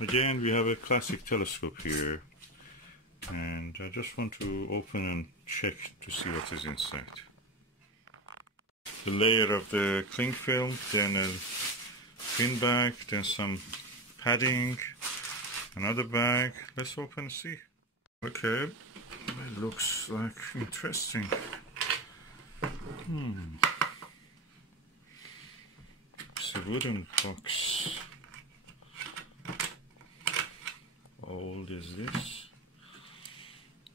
Again, we have a classic telescope here, and I just want to open and check to see what is inside. The layer of the cling film, then a pin bag, then some padding, another bag. Let's open and see. Okay, it looks like interesting. It's a wooden box. How old is this?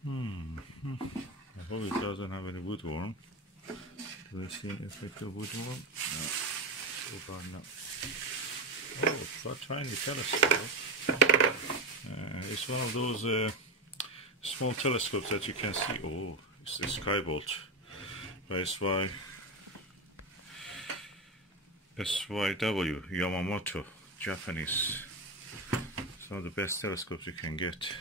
I hope it doesn't have any woodworm. Do we see an effect of woodworm? No. So far, no. Oh, it's a tiny telescope. It's one of those small telescopes that you can see. Oh, it's the Skybolt by SYW, Yamamoto, Japanese. It's one of the best telescopes you can get.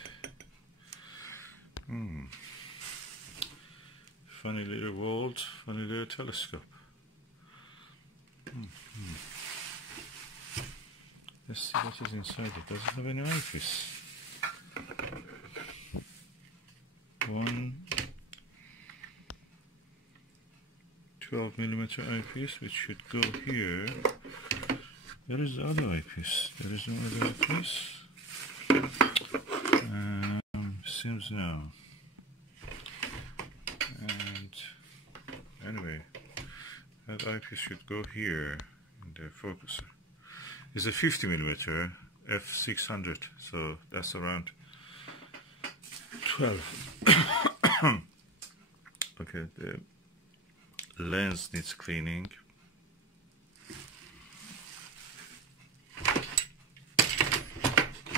Funny little world, funny little telescope. Let's see what is inside it. Does it have any eyepiece? One 12mm eyepiece, which should go here. Where is the other eyepiece? There is no other eyepiece. Seems no. And anyway, that eyepiece should go here in the focuser. It's a 50mm f600, so that's around 12. Okay, the lens needs cleaning.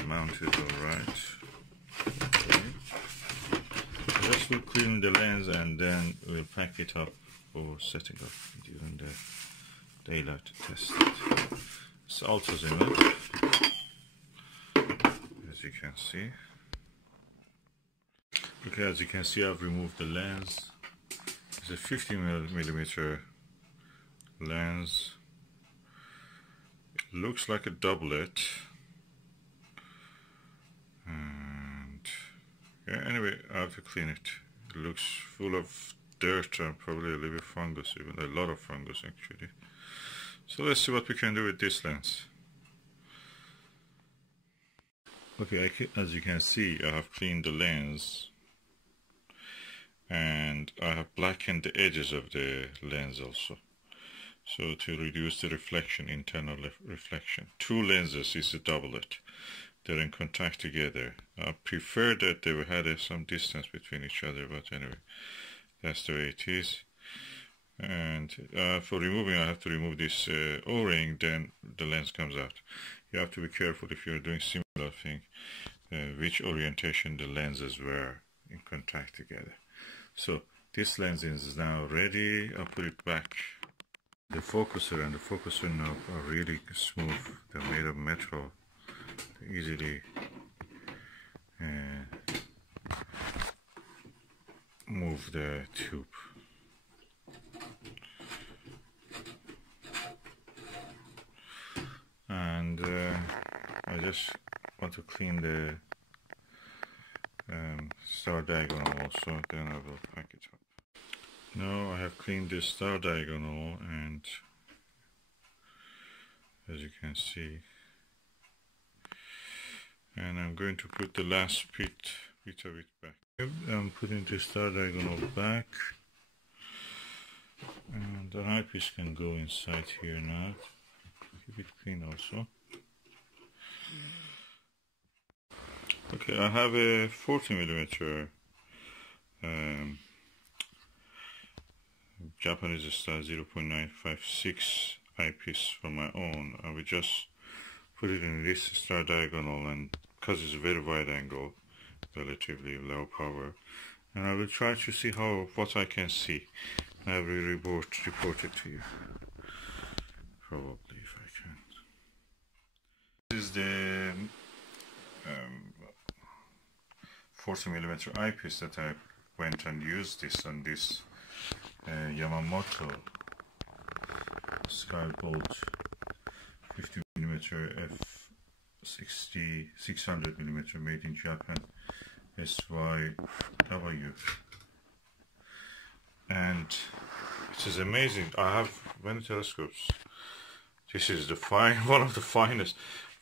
Mounted alright. Okay. Just we'll clean the lens and then we'll pack it up for setting up during the daylight to test it. It's ultra image, as you can see. Okay, as you can see, I've removed the lens. It's a 50mm lens. It looks like a doublet. And yeah, anyway, I have to clean it. It looks full of dirt and probably a little bit fungus, even a lot of fungus actually. So let's see what we can do with this lens. Okay, as you can see, I have cleaned the lens and I have blackened the edges of the lens also, so to reduce the reflection, internal reflection. Two lenses is a doublet. They're in contact together. I prefer that they had some distance between each other, but anyway, that's the way it is. And for removing, I have to remove this O-ring, then the lens comes out. You have to be careful if you're doing similar thing, which orientation the lenses were in contact together. So this lens is now ready. I'll put it back. The focuser and the focuser knob are really smooth. They're made of metal. They easily move the tube. And I just want to clean the star diagonal also, then I will pack it up. Now I have cleaned the star diagonal, and as you can see, and I'm going to put the last bit of it back. I'm putting the star diagonal back, and the eyepiece can go inside here now. Keep it clean also. Okay, I have a 40mm Japanese style 0.956 eyepiece from my own. I will just put it in this star diagonal, and because it's a very wide angle, relatively low power, and I will try to see what I can see. I will report it to you, probably, if I can. This is the 40mm eyepiece that I went and used this on this Yamamoto Skybolt 50mm 600mm made in Japan, SYW. And it is amazing. I have many telescopes. This is the one of the finest.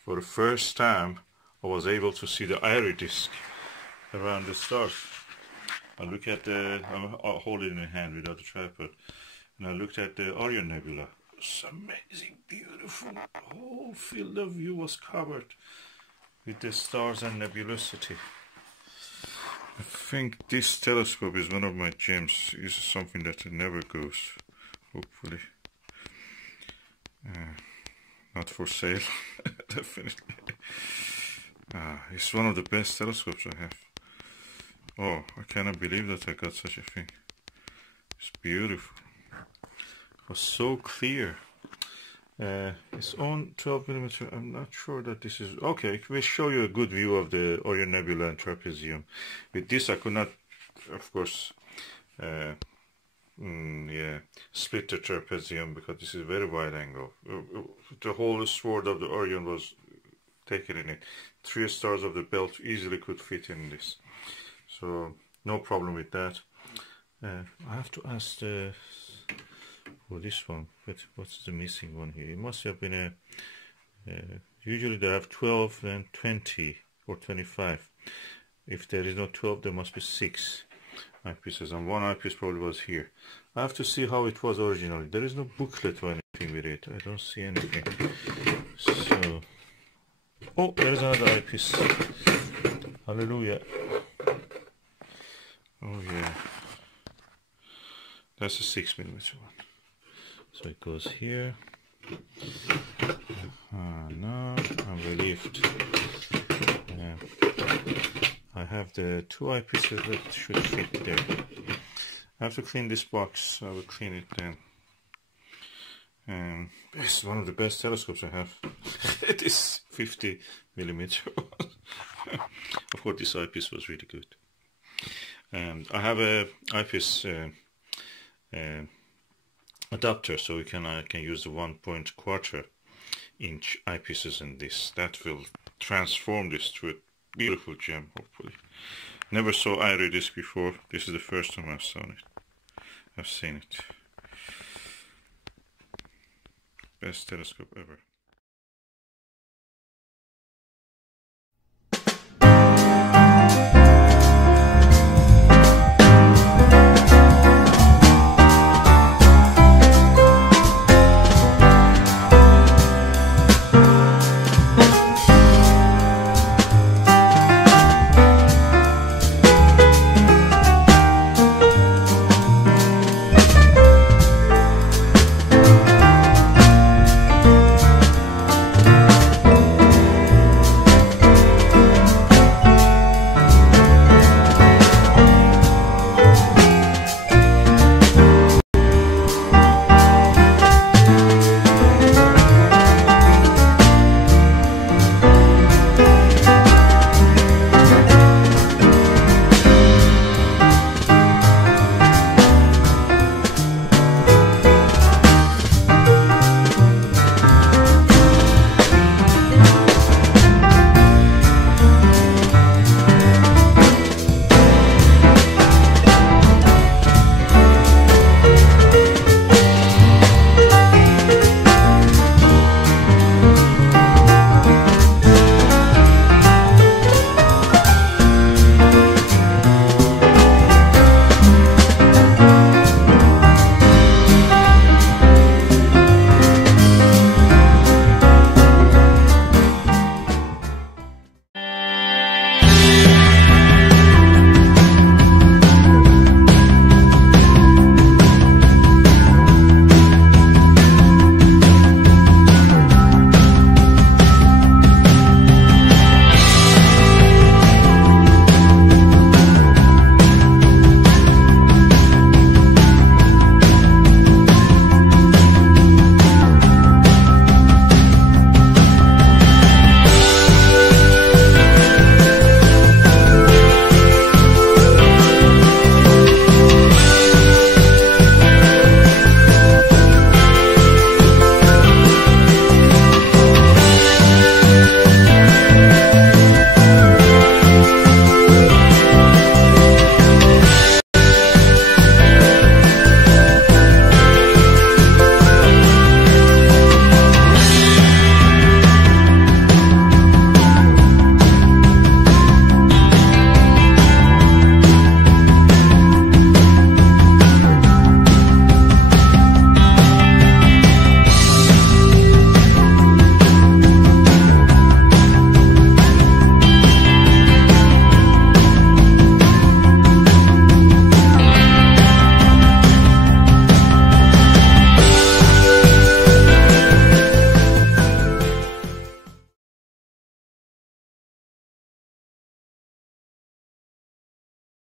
For the first time I was able to see the Airy disk around the stars. I look at I'll hold it in the hand without the tripod, and I looked at the Orion Nebula. It's amazing, beautiful. The whole field of view was covered with the stars and nebulosity. I think this telescope is one of my gems. It's something that never goes, hopefully. Not for sale, definitely. It's one of the best telescopes I have. Oh, I cannot believe that I got such a thing. It's beautiful. It was so clear. It's on 12mm. I'm not sure that this is... Okay, we'll show you a good view of the Orion Nebula and Trapezium. With this I could not, of course, split the Trapezium because this is a very wide angle. The whole sword of the Orion was taken in it. 3 stars of the belt easily could fit in this. So, no problem with that. I have to ask for this one, but what's the missing one here? It must have been a... usually they have 12, then 20 or 25. If there is no 12, there must be 6 eyepieces, and one eyepiece probably was here. I have to see how it was originally. There is no booklet or anything with it. I don't see anything. So... Oh, there is another eyepiece. Hallelujah. Oh yeah. That's a 6mm one. So it goes here. Now I'm relieved. I have the 2 eyepieces that should fit there. I have to clean this box. I will clean it then. It's one of the best telescopes I have. It is 50mm. Of course, this eyepiece was really good. I have a eyepiece adapter, so I can use the 1.25 inch eyepieces in this. That will transform this to a beautiful gem, hopefully. Never saw Airy disc before. This is the first time I've seen it. Best telescope ever.